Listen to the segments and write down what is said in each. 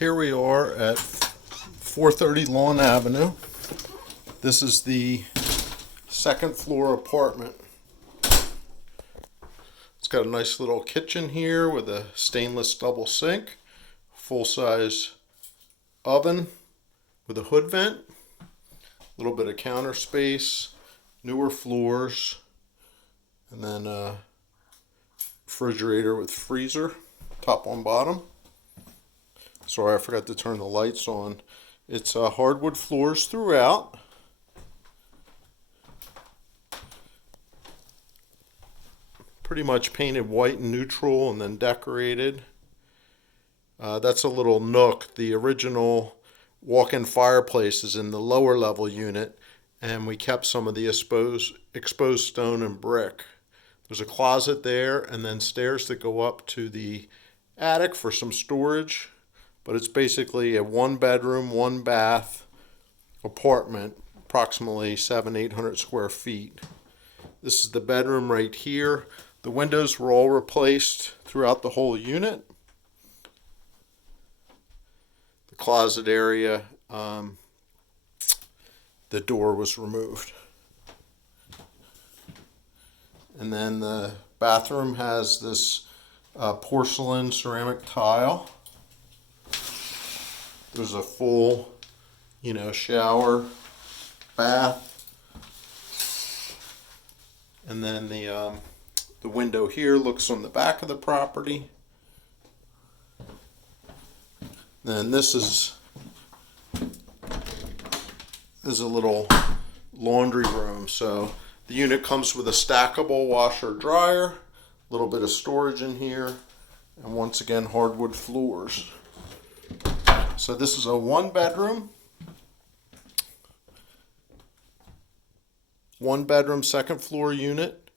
Here we are at 430 Lawn Avenue. This is the second floor apartment. It's got a nice little kitchen here with a stainless double sink, full-size oven with a hood vent, a little bit of counter space, newer floors, and then a refrigerator with freezer, top on bottom. Sorry, I forgot to turn the lights on. It's hardwood floors throughout. Pretty much painted white and neutral and then decorated. That's a little nook. The original walk-in fireplace is in the lower level unit, and we kept some of the exposed stone and brick. There's a closet there and then stairs that go up to the attic for some storage. But it's basically a 1-bedroom, 1-bath apartment, approximately 800 square feet. This is the bedroom right here. The windows were all replaced throughout the whole unit. The closet area, the door was removed. And then the bathroom has this porcelain ceramic tile. There's a full, shower, bath, and then the window here looks on the back of the property. Then this is a little laundry room. So the unit comes with a stackable washer dryer, a little bit of storage in here, and once again hardwood floors. So this is a 1-bedroom, 1-bedroom, second floor unit,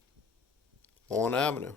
Lawn Avenue.